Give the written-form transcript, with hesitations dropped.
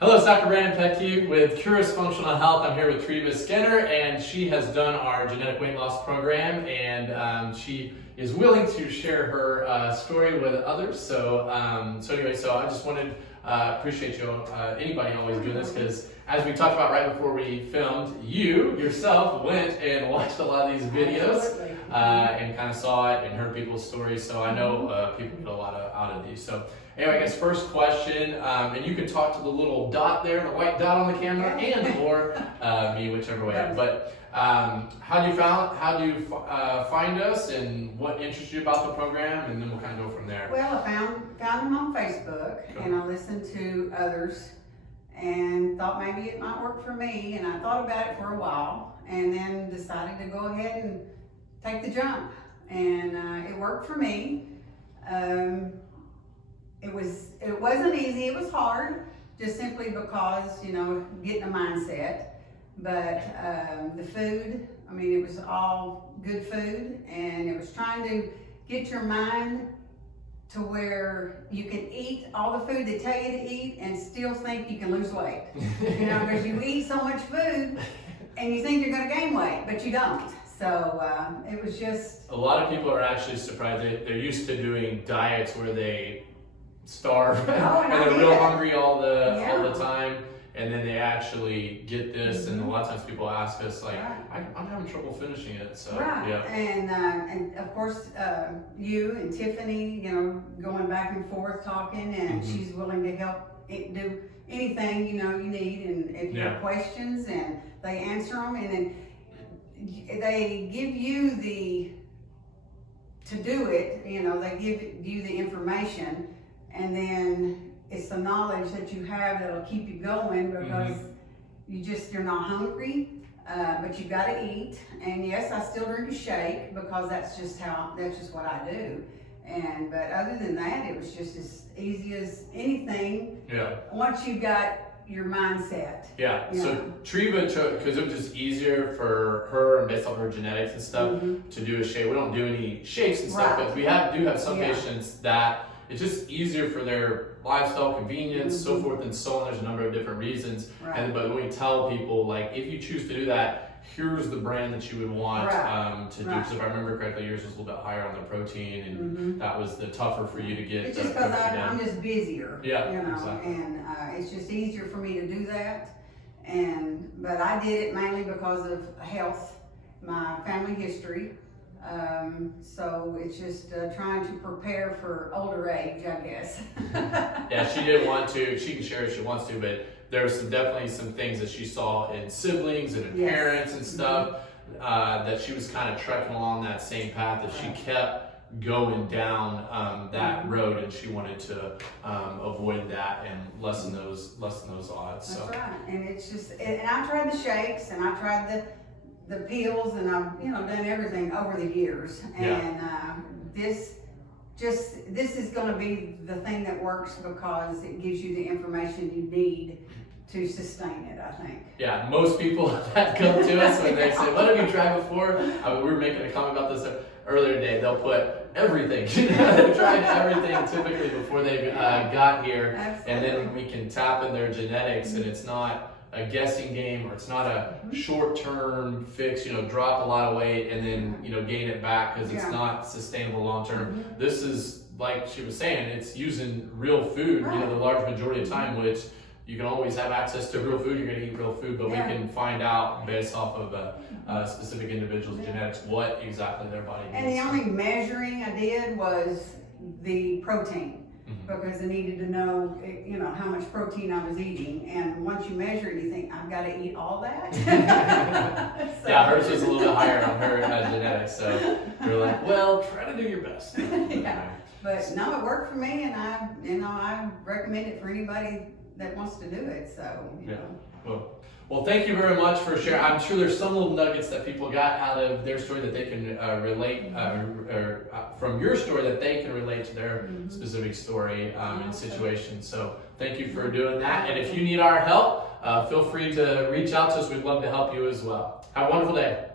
Hello, it's Dr. Brandon Petke with Curis Functional Health. I'm here with Triva Skinner, and she has done our genetic weight loss program, and she is willing to share her story with others. So I just wanted appreciate you, anybody always doing this, because as we talked about right before we filmed, you yourself went and watched a lot of these videos and kind of saw it and heard people's stories. So I know people get a lot out of these. So anyway, I guess first question, and you can talk to the little dot there, the white dot on the camera, and or me, whichever way. But how do you find us, and what interests you about the program, and then we'll kind of go from there. Well, I found them on Facebook, and I listened to others, and thought maybe it might work for me. And I thought about it for a while, and then decided to go ahead and take the jump. And it worked for me. It wasn't easy. It was hard, just simply because, getting a mindset. But the food, it was all good food, and it was trying to get your mind to where you can eat all the food they tell you to eat and still think you can lose weight. Because you eat so much food and you think you're going to gain weight, but you don't. So it was just... A lot of people are actually surprised. They're used to doing diets where they starve and they're real hungry all the time, and then they actually get this. And a lot of times people ask us, like, I'm having trouble finishing it. So and of course you and Tiffany, going back and forth talking, and she's willing to help do anything you need, and if you have questions, and they answer them, and then they give you to do it. They give you the information, and then it's the knowledge that you have that'll keep you going, because you're not hungry, but you got to eat. And yes, I still drink a shake, because that's just what I do. But other than that, it was just as easy as anything. Yeah. Once you got your mindset. Yeah. So Triva, because it was just easier for her, and based on her genetics and stuff, to do a shake. We don't do any shakes and stuff, but we do have some patients that it's just easier for their lifestyle, convenience, so forth and so on. There's a number of different reasons. But when we tell people, like, if you choose to do that, here's the brand that you would want to do. Because if I remember correctly, yours was a little bit higher on the protein, and that was the tougher for you to get. It's just because I'm just busier. Exactly. And it's just easier for me to do that. But I did it mainly because of health, my family history. So it's just trying to prepare for older age, I guess. Yeah, she didn't want to. She can share if she wants to, but there's definitely some things that she saw in siblings and in parents and stuff, that she was kind of trekking along that same path, that she kept going down that road, and she wanted to avoid that and lessen those odds. That's right. And it's just, and I tried the shakes, and I tried the pills, and I've done everything over the years, and this is going to be the thing that works, because it gives you the information you need to sustain it, I think. Yeah, most people that come to us when they say, "What have you tried before?" We were making a comment about this earlier today. They'll put everything. They've tried everything typically before they got here. Absolutely. And then we can tap in their genetics, and it's not a guessing game, or it's not a short-term fix, drop a lot of weight and then, gain it back, because it's not sustainable long-term. This is, like she was saying, it's using real food, the large majority of time, which you can always have access to real food. You're going to eat real food, but we can find out based off of a specific individual's genetics what exactly their body needs. And the only measuring I did was the protein. Because I needed to know, how much protein I was eating. And once you measure it, you think, I've got to eat all that? Yeah, hers was a little bit higher on her genetics. So we're like, well, try to do your best. But no, it worked for me, and I recommend it for anybody that wants to do it. So, Well, thank you very much for sharing. I'm sure there's some little nuggets that people got out of their story that they can relate, or from your story that they can relate to their specific story and situation. So thank you for doing that. And if you need our help, feel free to reach out to us. We'd love to help you as well. Have a wonderful day.